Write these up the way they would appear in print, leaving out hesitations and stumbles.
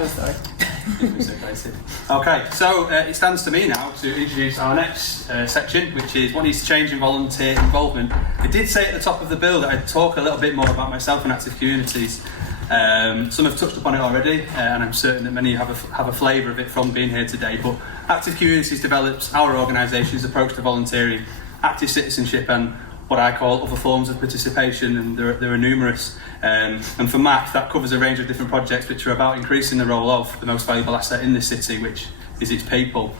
Oh, sorry. Okay, so it stands to me now to introduce our next section, which is what needs to change in volunteer involvement. I did say at the top of the bill that I'd talk a little bit more about myself and active communities. Some have touched upon it already, and I'm certain that many have a flavour of it from being here today. But Active Communities develops our organisation's approach to volunteering, active citizenship, and what I call other forms of participation, and there are numerous. And for Macc, that covers a range of different projects which are about increasing the role of the most valuable asset in this city, which is its people.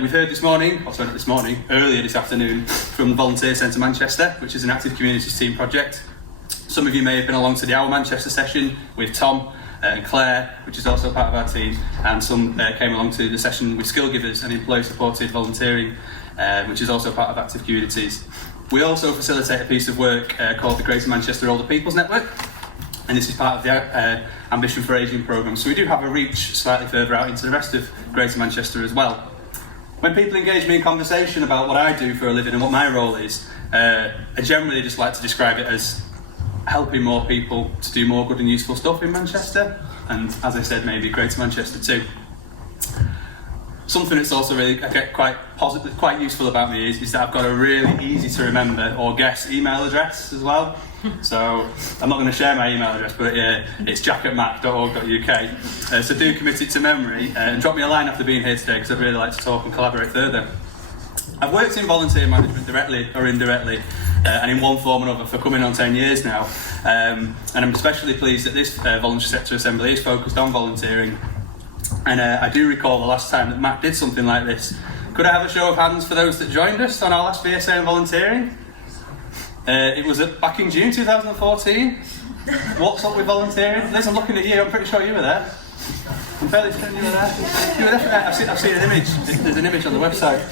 We've heard earlier this afternoon, from the Volunteer Centre Manchester, which is an active communities team project. Some of you may have been along to the Our Manchester session with Tom and Claire, which is also part of our team, and some came along to the session with Skill Givers and Employee Supported Volunteering, which is also part of active communities. We also facilitate a piece of work called the Greater Manchester Older People's Network, and this is part of the Ambition for Ageing programme. So we do have a reach slightly further out into the rest of Greater Manchester as well. When people engage me in conversation about what I do for a living and what my role is, I generally just like to describe it as helping more people to do more good and useful stuff in Manchester, and as I said, maybe Greater Manchester too. Something that's also really quite useful about me is that I've got a really easy to remember or guess email address as well. So I'm not going to share my email address, but it's jack@mac.org.uk. So do commit it to memory and drop me a line after being here today, because I'd really like to talk and collaborate further. I've worked in volunteer management directly or indirectly, and in one form or another for coming on 10 years now. And I'm especially pleased that this voluntary sector assembly is focused on volunteering. And I do recall the last time that Macc did something like this. Could I have a show of hands for those that joined us on our last VSA in volunteering? It was back in June 2014. What's up with volunteering? Liz, I'm looking at you. I'm pretty sure you were there. I'm fairly certain you were there. You were definitely. I've seen an image. There's an image on the website.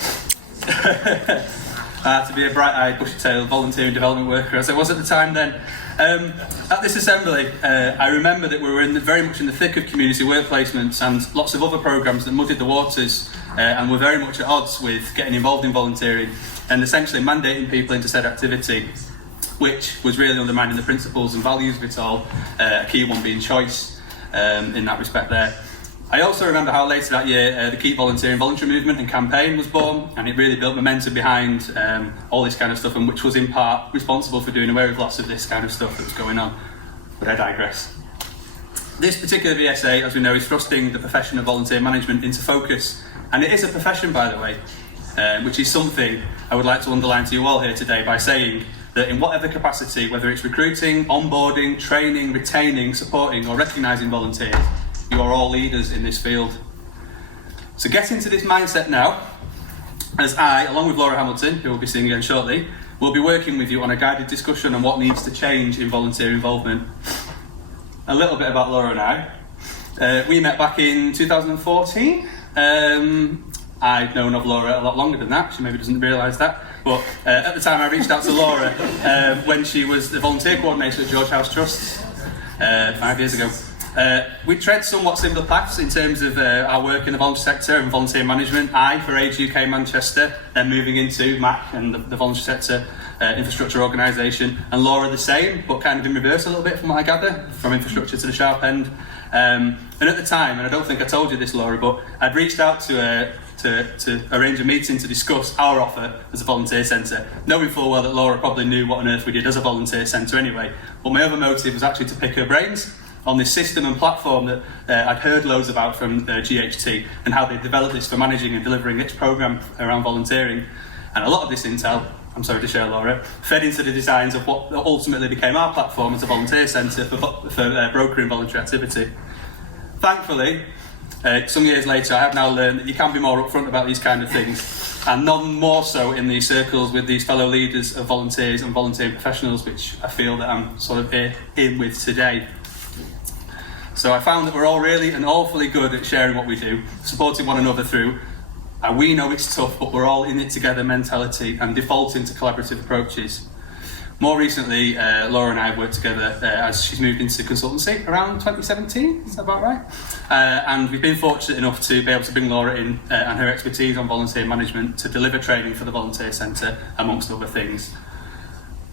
To be a bright-eyed, bushy-tailed volunteering development worker, as I was at the time then. At this assembly, I remember that we were very much in the thick of community work placements and lots of other programmes that muddied the waters and were very much at odds with getting involved in volunteering and essentially mandating people into said activity, which was really undermining the principles and values of it all, a key one being choice in that respect there. I also remember how later that year the Keep Volunteering voluntary movement and campaign was born, and it really built momentum behind all this kind of stuff, and which was in part responsible for doing away with lots of this kind of stuff that was going on. But I digress. This particular VSA, as we know, is thrusting the profession of volunteer management into focus, and it is a profession, by the way, which is something I would like to underline to you all here today by saying that in whatever capacity, whether it's recruiting, onboarding, training, retaining, supporting or recognising volunteers, you are all leaders in this field. So get into this mindset now, as I, along with Laura Hamilton, who will be seeing again shortly, will be working with you on a guided discussion on what needs to change in volunteer involvement. A little bit about Laura and I. We met back in 2014. I'd known of Laura a lot longer than that. She maybe doesn't realise that. But at the time I reached out to Laura when she was the volunteer coordinator at George House Trust 5 years ago. We tread somewhat similar paths in terms of our work in the voluntary sector and volunteer management. I for Age UK Manchester, then moving into Macc and the voluntary sector infrastructure organisation, and Laura the same, but kind of in reverse a little bit from what I gather, from infrastructure to the sharp end. And at the time, and I don't think I told you this, Laura, but I'd reached out to arrange a meeting to discuss our offer as a volunteer centre, knowing full well that Laura probably knew what on earth we did as a volunteer centre anyway. But my other motive was actually to pick her brains on this system and platform that I'd heard loads about from GHT and how they developed this for managing and delivering its programme around volunteering. And a lot of this intel, I'm sorry to share, Laura, fed into the designs of what ultimately became our platform as a volunteer centre for brokering voluntary activity. Thankfully, some years later, I have now learned that you can be more upfront about these kind of things, and none more so in these circles with these fellow leaders of volunteers and volunteer professionals, which I feel that I'm sort of in with today. So I found that we're all really and awfully good at sharing what we do, supporting one another through we know it's tough, but we're all in it together mentality and defaulting to collaborative approaches. More recently, Laura and I have worked together as she's moved into consultancy around 2017, is that about right? And we've been fortunate enough to be able to bring Laura in and her expertise on volunteer management to deliver training for the Volunteer Centre, amongst other things.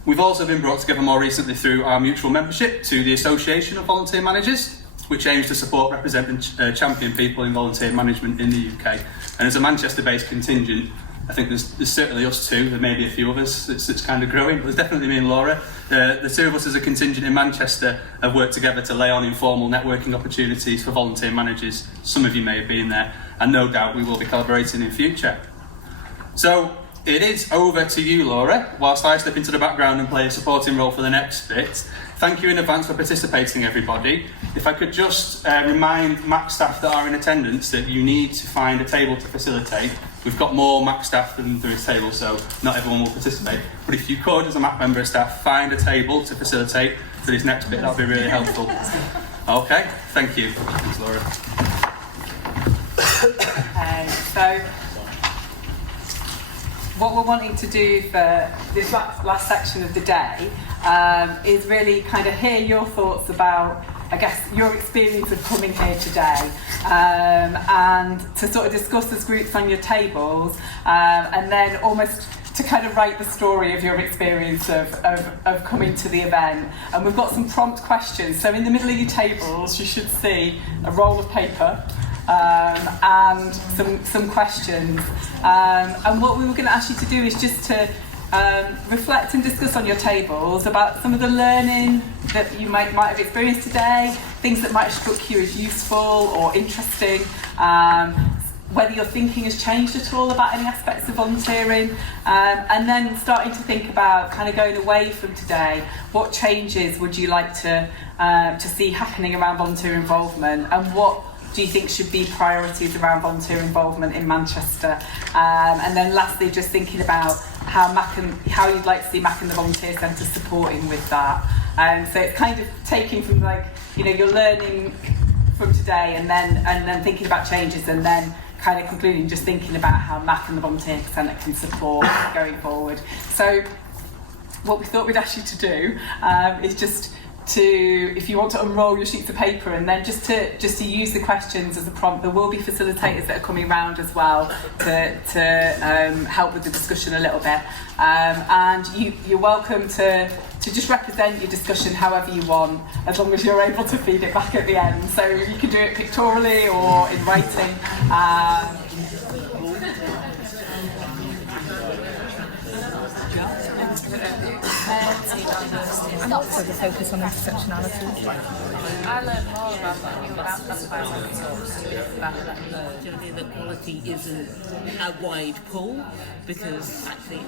We've also been brought together more recently through our mutual membership to the Association of Volunteer Managers, which aims to support, represent and champion people in volunteer management in the UK. And as a Manchester-based contingent, I think there's certainly us two, there may be a few others, it's kind of growing, but there's definitely me and Laura. The two of us as a contingent in Manchester have worked together to lay on informal networking opportunities for volunteer managers. Some of you may have been there, and no doubt we will be collaborating in future. So it is over to you, Laura, whilst I slip into the background and play a supporting role for the next bit. Thank you in advance for participating, everybody. If I could just remind Macc staff that are in attendance that you need to find a table to facilitate. We've got more Macc staff than there is tables, so not everyone will participate. But if you could, as a Macc member of staff, find a table to facilitate for this next bit, that would be really helpful. Okay, thank you. Thanks, Laura. So, what we're wanting to do for this last section of the day is really kind of hear your thoughts about, I guess, your experience of coming here today, and to sort of discuss as groups on your tables, and then almost to kind of write the story of your experience of coming to the event. And we've got some prompt questions. So in the middle of your tables, you should see a roll of paper and some questions. And what we were going to ask you to do is just to reflect and discuss on your tables about some of the learning that you might have experienced today, things that might have struck you as useful or interesting, whether your thinking has changed at all about any aspects of volunteering, and then starting to think about kind of going away from today, what changes would you like to see happening around volunteer involvement, and what do you think should be priorities around volunteer involvement in Manchester? And then lastly, just thinking about how you'd like to see Macc and the Volunteer Centre supporting with that. So it's kind of taking from your learning from today, and then thinking about changes, and then kind of concluding just thinking about how Macc and the Volunteer Centre can support going forward. So what we thought we'd ask you to do is just if you want to unroll your sheets of paper, and then just to use the questions as a prompt. There will be facilitators that are coming around as well to help with the discussion a little bit, and you're welcome to just represent your discussion however you want, as long as you're able to feed it back at the end. So you can do it pictorially or in writing. And also the focus on intersectionality. I learned more about that new that the inequality isn't a wide pool, because actually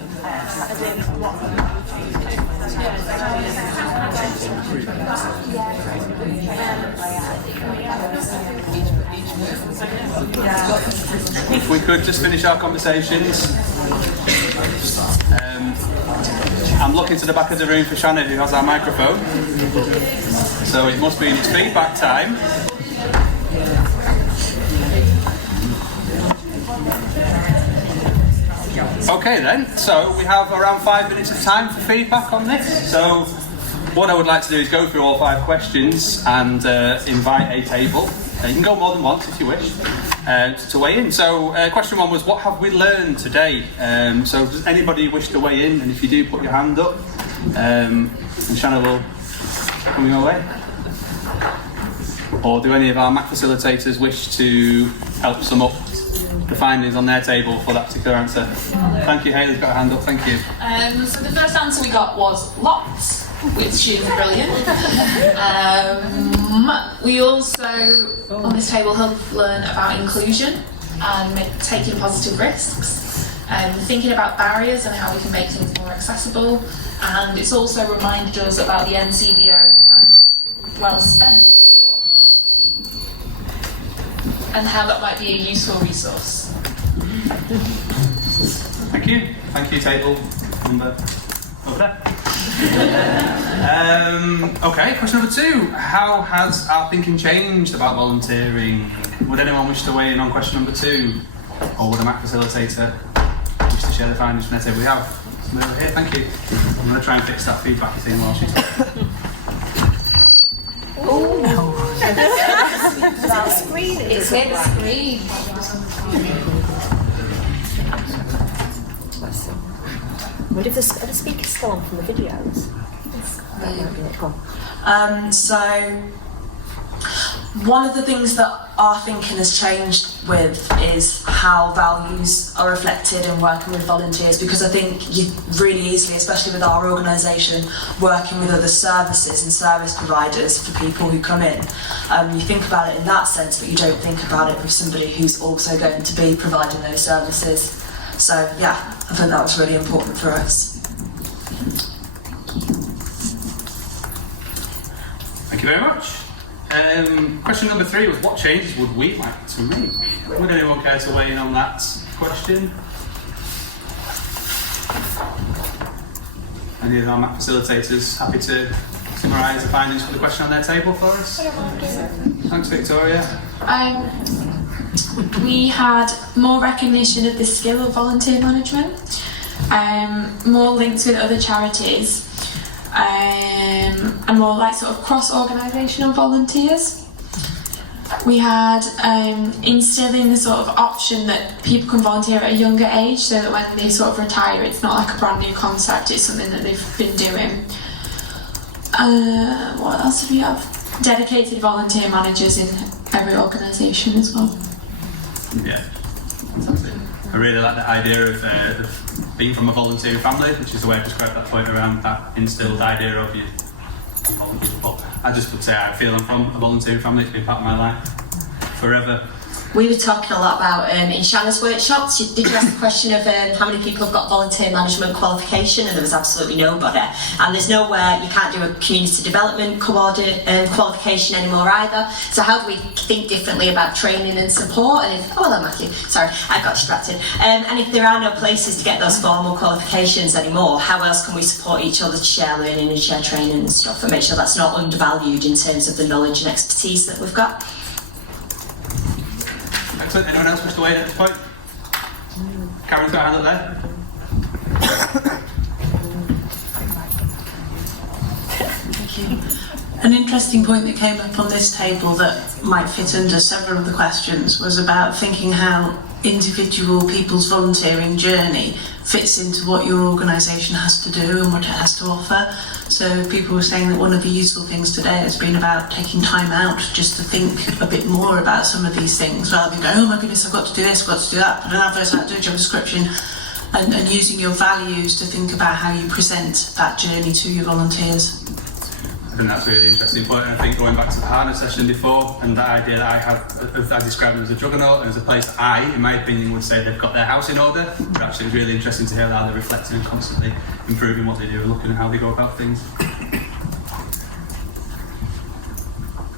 If we could just finish our conversations. I'm looking to the back of the room for Shannon, who has our microphone. So it must be in its feedback time. Okay then, so we have around 5 minutes of time for feedback on this. So what I would like to do is go through all 5 questions and invite a table. You can go more than once if you wish to weigh in. So question 1 was, what have we learned today? So does anybody wish to weigh in? And if you do, put your hand up. And Shannon will come your way. Or do any of our Macc facilitators wish to help sum up the findings on their table for that particular answer? Thank you, Hayley's got a hand up, thank you. So the first answer we got was lots, which is brilliant. We also, on this table, have learned about inclusion and taking positive risks, thinking about barriers and how we can make things more accessible, and it's also reminded us about the NCBO time well spent report and how that might be a useful resource. Thank you. Thank you, table number over there. Okay, question number 2. How has our thinking changed about volunteering? Would anyone wish to weigh in on question number 2? Or would a Macc facilitator wish to share the findings from their table? We have somebody over here, thank you. I'm going to try and fix that feedback thing while she's talking. Oh no. That screen. It's hit the screen. Are the speakers still on from the videos? So One of the things that our thinking has changed with is how values are reflected in working with volunteers, because I think you really easily, especially with our organisation, working with other services and service providers for people who come in, you think about it in that sense, but you don't think about it with somebody who's also going to be providing those services. So yeah, I think that was really important for us. Thank you very much. Question number 3 was, what changes would we like to make? Would anyone care to weigh in on that question? Any of our Macc facilitators happy to summarise the findings for the question on their table for us? Thanks, Victoria. We had more recognition of the skill of volunteer management, more links with other charities, and more like sort of cross-organisational volunteers. We had instilling the sort of option that people can volunteer at a younger age, so that when they sort of retire, it's not like a brand new concept, it's something that they've been doing. What else did we have? Dedicated volunteer managers in every organisation as well. Yeah, fantastic. I really like the idea of being from a volunteering family, which is the way I described that point around that instilled idea of you volunteer. I just would say I feel I'm from a volunteering family. It's been part of my life forever. We were talking a lot about in Shanna's workshops. Did you ask the question of how many people have got volunteer management qualification? And there was absolutely nobody. And there's nowhere, you can't do a community development qualification anymore either. So how do we think differently about training and support? And if, oh hello Matthew, sorry, I got distracted. And if there are no places to get those formal qualifications anymore, how else can we support each other to share learning and share training and stuff, and make sure that's not undervalued in terms of the knowledge and expertise that we've got? Excellent. Anyone else wish to weigh in at this point? Karen's got a hand up there. Thank you. An interesting point that came up on this table that might fit under several of the questions was about thinking how individual people's volunteering journey fits into what your organisation has to do and what it has to offer. So people were saying that one of the useful things today has been about taking time out just to think a bit more about some of these things, rather than going, oh my goodness, I've got to do this, I've got to do that, put an adverse out, do a job description, and using your values to think about how you present that journey to your volunteers. I think that's a really interesting point, and I think going back to the harness session before, and that idea that I have, I described them as a juggernaut and as a place that I, in my opinion, would say they've got their house in order. But actually, it's really interesting to hear how they're reflecting and constantly improving what they do and looking at how they go about things.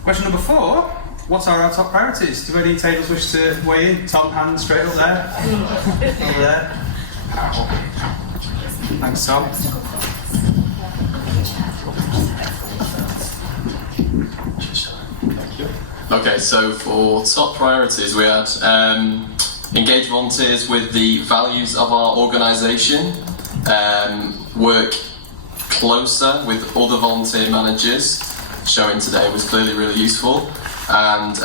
Question number 4. What are our top priorities? Do any tables wish to weigh in? Tom, hand straight up there. Over there. Thanks, Tom. Okay, so for top priorities, we had engage volunteers with the values of our organisation, work closer with other volunteer managers, showing today was clearly really useful, and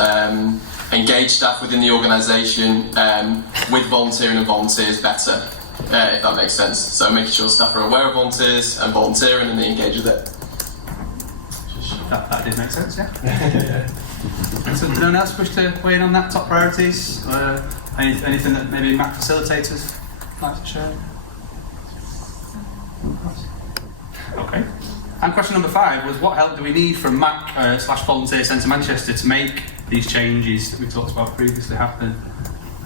engage staff within the organisation with volunteering and volunteers better, if that makes sense. So making sure staff are aware of volunteers and volunteering and they engage with it. That did make sense, yeah. So, does anyone else wish to weigh in on that? Top priorities? Anything that maybe Macc facilitators like to share? Okay. And question number 5 was, what help do we need from Macc / Volunteer Centre Manchester to make these changes that we talked about previously happen?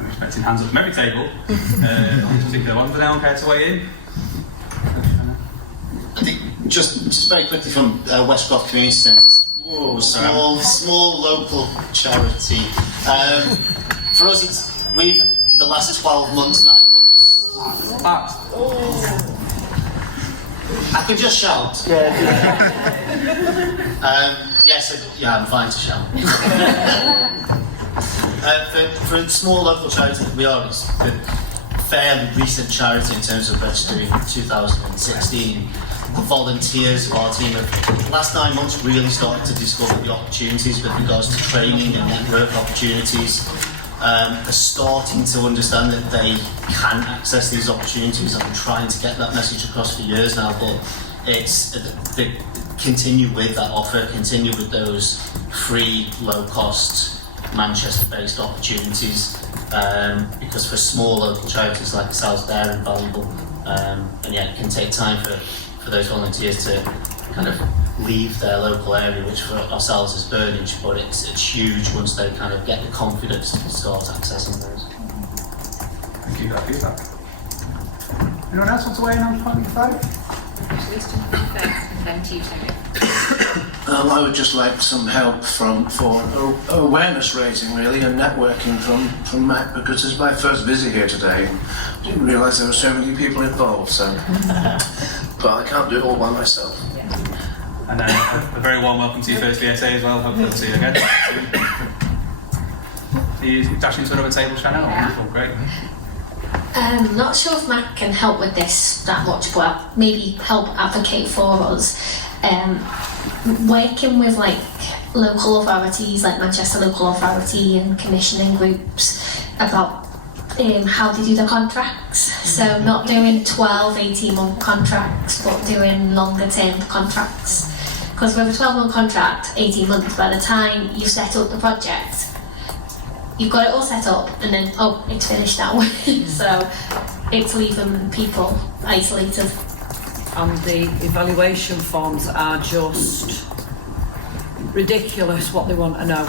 I'm expecting hands up from every table on this particular one. Does anyone care to weigh in? I think just very quickly from Westcroft Community Centre. Small local charity. For us, we've the last 12 months, 9 months. I could just shout. I'm fine to shout. For a small local charity that we are, it's a fairly recent charity in terms of registering in 2016. The volunteers of our team have, the last 9 months, really started to discover the opportunities with regards to training and network opportunities. They're starting to understand that they can access these opportunities. I've been trying to get that message across for years now, but it's they continue with that offer, continue with those free, low-cost, Manchester-based opportunities, because for small local charities like ourselves, they're invaluable, and yeah, it can take time for those volunteers to kind of leave their local area, which for ourselves is Burnage, but it's huge once they kind of get the confidence to start accessing those. Thank you for that feedback. Anyone else want to weigh in on point 5? I would just like some help for awareness raising, really, and networking from Macc, because it's my first visit here today. I didn't realise there were so many people involved, so but I can't do it all by myself. And a very warm welcome to your first VSA as well. Hopefully we'll see you again. Are you dashing to another table, Shannon? Yeah. Oh, great. Not sure if Macc can help with this that much, but maybe help advocate for us. Working with like local authorities, like Manchester Local Authority and commissioning groups about how they do their contracts. So not doing 12, 18-month contracts, but doing longer term contracts. Because with a 12-month contract, 18 months, by the time you set up the project, you've got it all set up and then, oh, it's finished now. So it's leaving people isolated. And the evaluation forms are just ridiculous what they want to know.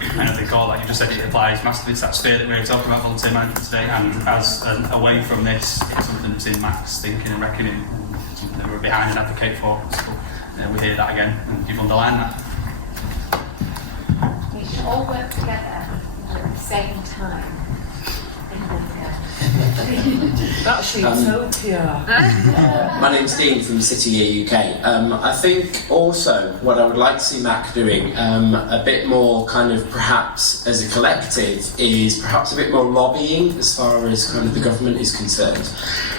And I think all that you just said, it applies massively to that sphere that we were talking about volunteer management today, and as away from this, it's something that's in Macc's thinking and reckoning, and something that we're behind and advocate for. So we hear that again, and you've underlined that. We should all work together at the same time. That's utopia. My name's Dean from City Year UK. I think also what I would like to see Macc doing a bit more kind of perhaps as a collective is perhaps a bit more lobbying as far as kind of the government is concerned.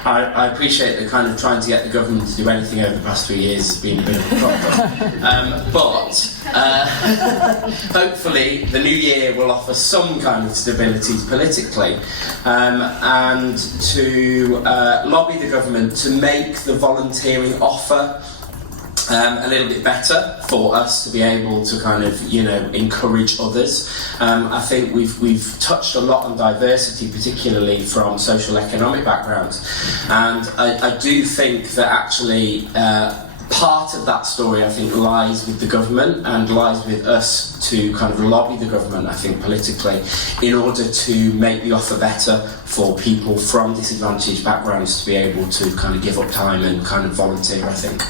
I appreciate that kind of trying to get the government to do anything over the past 3 years has been a bit of a problem. But hopefully the new year will offer some kind of stability politically, and to lobby the government to make the volunteering offer a little bit better for us to be able to kind of, you know, encourage others. I think we've touched a lot on diversity, particularly from social economic backgrounds, and I do think that actually part of that story, I think, lies with the government and lies with us to kind of lobby the government, I think, politically, in order to make the offer better for people from disadvantaged backgrounds to be able to kind of give up time and kind of volunteer, I think.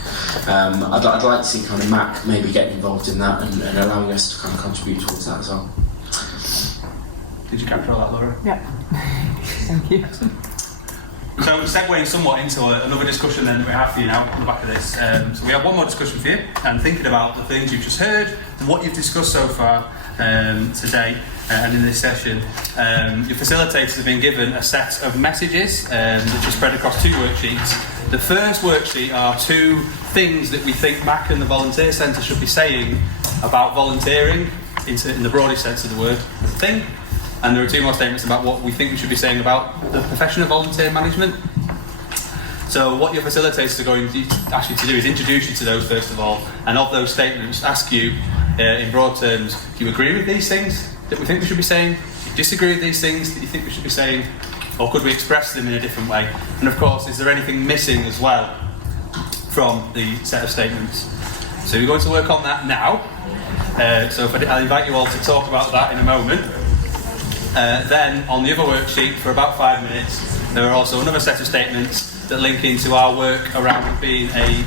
I'd like to see kind of Macc maybe getting involved in that and allowing us to kind of contribute towards that as well. Did you capture all that, Laura? Yeah. Thank you. So segueing somewhat into another discussion then that we have for you now on the back of this. So we have one more discussion for you, and thinking about the things you've just heard and what you've discussed so far today and in this session. Your facilitators have been given a set of messages which are spread across 2 worksheets. The first worksheet are 2 things that we think Macc and the Volunteer Centre should be saying about volunteering in the broadest sense of the word as a thing. And there are 2 more statements about what we think we should be saying about the profession of volunteer management. So what your facilitators are going to ask you to do is introduce you to those first of all, and of those statements ask you in broad terms, do you agree with these things that we think we should be saying? Do you disagree with these things that you think we should be saying? Or could we express them in a different way? And of course, is there anything missing as well from the set of statements? So we're going to work on that now. So I'll invite you all to talk about that in a moment. Then on the other worksheet for about 5 minutes there are also another set of statements that link into our work around being a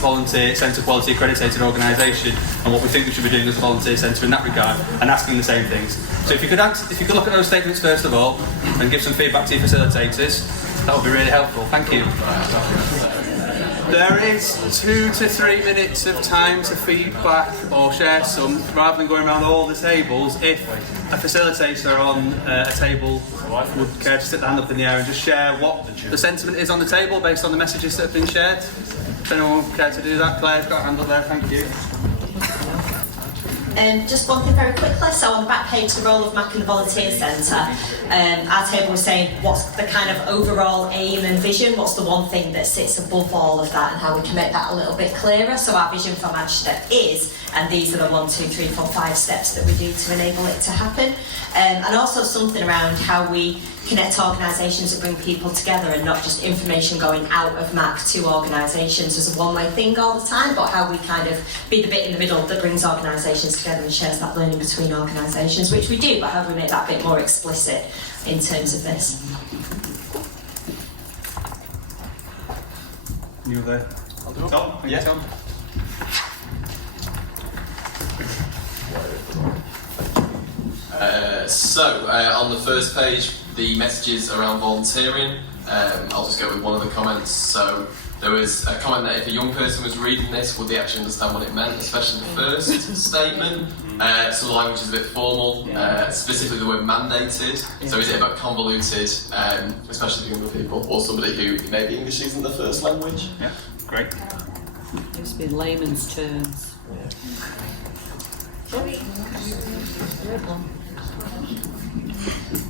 volunteer centre quality accredited organisation and what we think we should be doing as a volunteer centre in that regard, and asking the same things. So if you could look at those statements first of all and give some feedback to your facilitators, that would be really helpful. Thank you. There is 2 to 3 minutes of time to feedback or share some, rather than going around all the tables. If a facilitator on a table would care to stick their hand up in the air and just share what the sentiment is on the table based on the messages that have been shared. If anyone would care to do that, Claire's got a hand up there, thank you. Just one thing very quickly. So on the back page, the role of Macc and the Volunteer Centre, our table was saying what's the kind of overall aim and vision, what's the one thing that sits above all of that, and how we can make that a little bit clearer. So our vision for Manchester is, and these are the 1, 2, 3, 4, 5 steps that we do to enable it to happen. And also something around how we connect organisations that bring people together and not just information going out of Macc to organisations as a one-way thing all the time, but how we kind of be the bit in the middle that brings organisations together and shares that learning between organisations, which we do, but how do we make that a bit more explicit in terms of this? You there? I'll do it. Tom? Yeah. Tom? On the first page, the messages around volunteering, I'll just go with one of the comments. So there was a comment that if a young person was reading this, would they actually understand what it meant, especially the first statement? So the language is a bit formal, specifically the word mandated. So is it a bit convoluted, especially for younger people, or somebody who maybe English isn't the first language? Yeah, great. It's been layman's terms.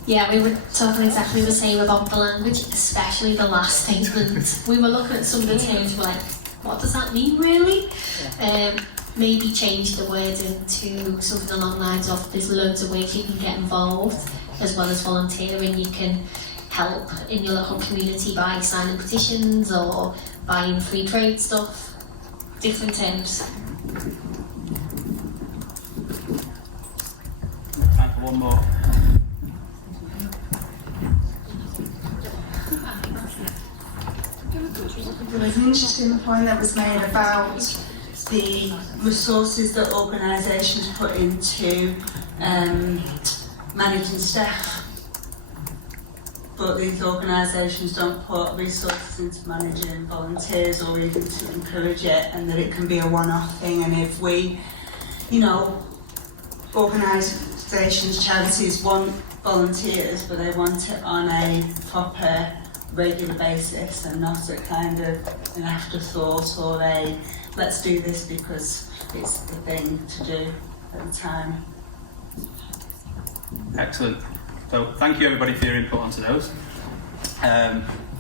Yeah, we were talking exactly the same about the language, especially the last statement. We were looking at some of the terms, we're like, what does that mean really? Maybe change the wording to something along the lines of there's loads of ways you can get involved, as well as volunteering. You can help in your local community by signing petitions or buying free trade stuff, different terms. Time for one more. There was an interesting point that was made about the resources that organisations put into managing staff, but these organisations don't put resources into managing volunteers or even to encourage it, and that it can be a one-off thing. And if we, you know, organisations, charities want volunteers, but they want it on a proper regular basis and not a kind of an afterthought or a let's do this because it's the thing to do at the time. Excellent. So thank you everybody for your input onto those.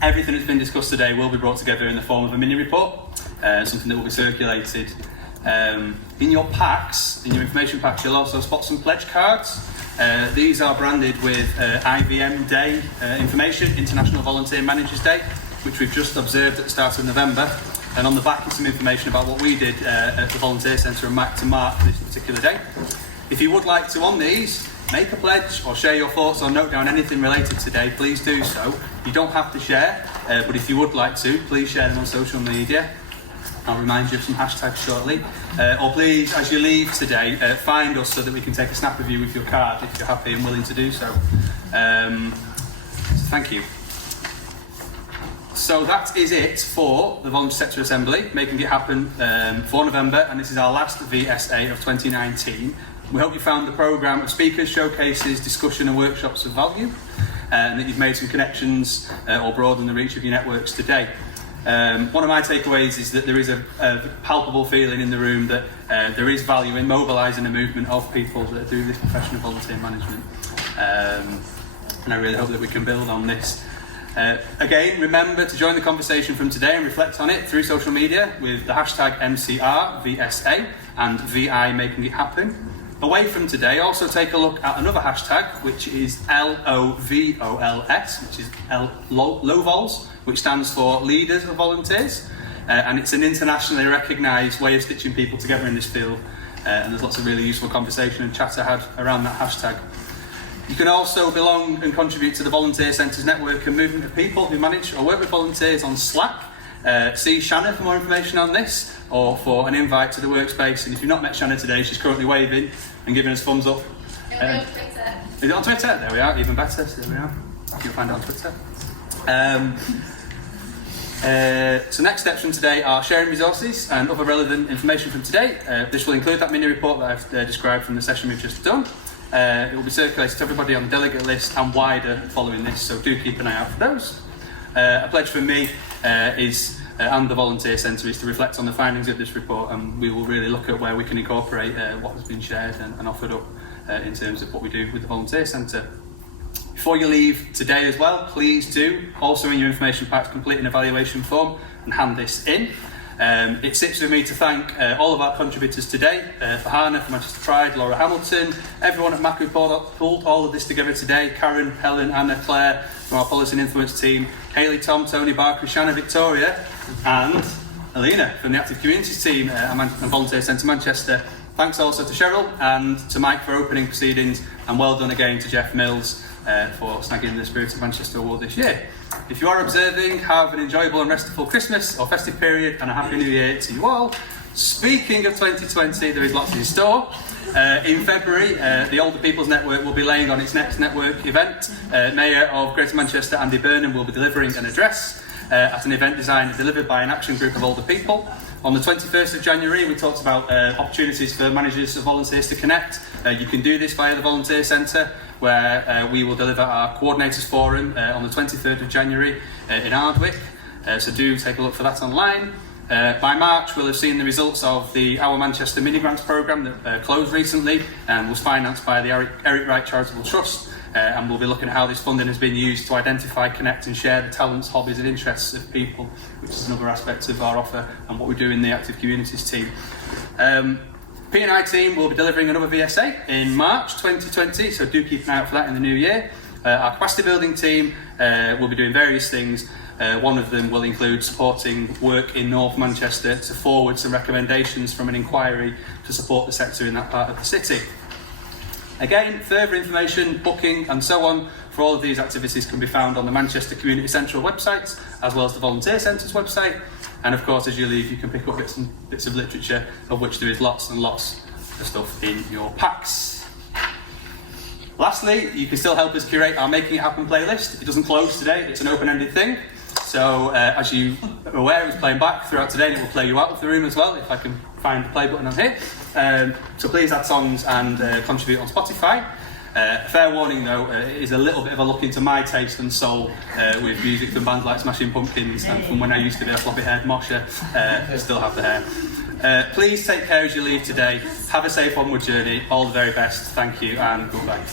Everything that's been discussed today will be brought together in the form of a mini report, something that will be circulated. In your packs, in your information packs, you'll also spot some pledge cards. These are branded with IVM Day information, International Volunteer Managers Day, which we've just observed at the start of November. And on the back is some information about what we did at the Volunteer Centre and Macc to mark this particular day. If you would like to, on these, make a pledge or share your thoughts or note down anything related today, please do so. You don't have to share, but if you would like to, please share them on social media. I'll remind you of some hashtags shortly. Or please, as you leave today, find us so that we can take a snap of you with your card if you're happy and willing to do so. So thank you. So that is it for the Volunteer Sector Assembly, making it happen for November, and this is our last VSA of 2019. We hope you found the programme of speakers, showcases, discussion and workshops of value, and that you've made some connections or broadened the reach of your networks today. One of my takeaways is that there is a palpable feeling in the room that there is value in mobilising a movement of people that do this profession of volunteer management. And I really hope that we can build on this. Again, remember to join the conversation from today and reflect on it through social media with the hashtag MCRVSA and VI Making It Happen. Away from today, also take a look at another hashtag, which is LOVOLS, which is LOVOLS, which stands for Leaders of Volunteers, and it's an internationally recognised way of stitching people together in this field, and there's lots of really useful conversation and chatter had around that hashtag. You can also belong and contribute to the Volunteer Centre's network and movement of people who manage or work with volunteers on Slack. See Shanna for more information on this, or for an invite to the workspace. And if you've not met Shanna today, she's currently waving and giving us thumbs up. Is it on Twitter? There we are, even better. So there we are. You'll find it on Twitter. So next steps from today are sharing resources and other relevant information from today. This will include that mini report that I've described from the session we've just done. It will be circulated to everybody on the delegate list and wider following this, so do keep an eye out for those. A pledge from me is and the Volunteer Centre is to reflect on the findings of this report, and we will really look at where we can incorporate what has been shared and offered up in terms of what we do with the Volunteer Centre. Before you leave today as well, please do, also in your information packs, complete an evaluation form and hand this in. It sits with me to thank all of our contributors today, Fahana from Manchester Pride, Laura Hamilton, everyone at Macc who pulled all of this together today, Karen, Helen, Anna, Claire from our Policy and Influence team, Hayley, Tom, Tony, Barker, Shanna, Victoria, and Alina from the Active Communities team and Volunteer Centre Manchester. Thanks also to Cheryl and to Mike for opening proceedings, and well done again to Jeff Mills for snagging the Spirit of Manchester Award this year. If you are observing, have an enjoyable and restful Christmas or festive period, and a Happy New Year to you all. Speaking of 2020, there is lots in store. In February, the Older People's Network will be laying on its next network event. Mayor of Greater Manchester, Andy Burnham, will be delivering an address at an event designed and delivered by an action group of older people. On the 21st of January, we talked about opportunities for managers and volunteers to connect. You can do this via the Volunteer Centre, where we will deliver our Coordinators Forum on the 23rd of January in Ardwick. So do take a look for that online. By March, we'll have seen the results of the Our Manchester Mini Grants programme that closed recently and was financed by the Eric Wright Charitable Trust. And we'll be looking at how this funding has been used to identify, connect and share the talents, hobbies and interests of people, which is another aspect of our offer and what we do in the Active Communities team. P&I team will be delivering another VSA in March 2020, so do keep an eye out for that in the new year. Our capacity building team will be doing various things. One of them will include supporting work in North Manchester to forward some recommendations from an inquiry to support the sector in that part of the city. Again, further information, booking and so on for all of these activities can be found on the Manchester Community Central website, as well as the Volunteer Centre's website. And of course, as you leave, you can pick up bits of literature, of which there is lots and lots of stuff in your packs. Lastly, you can still help us curate our Making It Happen playlist. It doesn't close today, it's an open-ended thing. So as you are aware, it was playing back throughout today, and it will play you out of the room as well, if I can find the play button on here. So please add songs and contribute on Spotify. Fair warning though, it is a little bit of a look into my taste and soul with music from bands like Smashing Pumpkins and from when I used to be a floppy-haired mosher. I still have the hair. Please take care as you leave today. Have a safe onward journey. All the very best. Thank you and goodbye.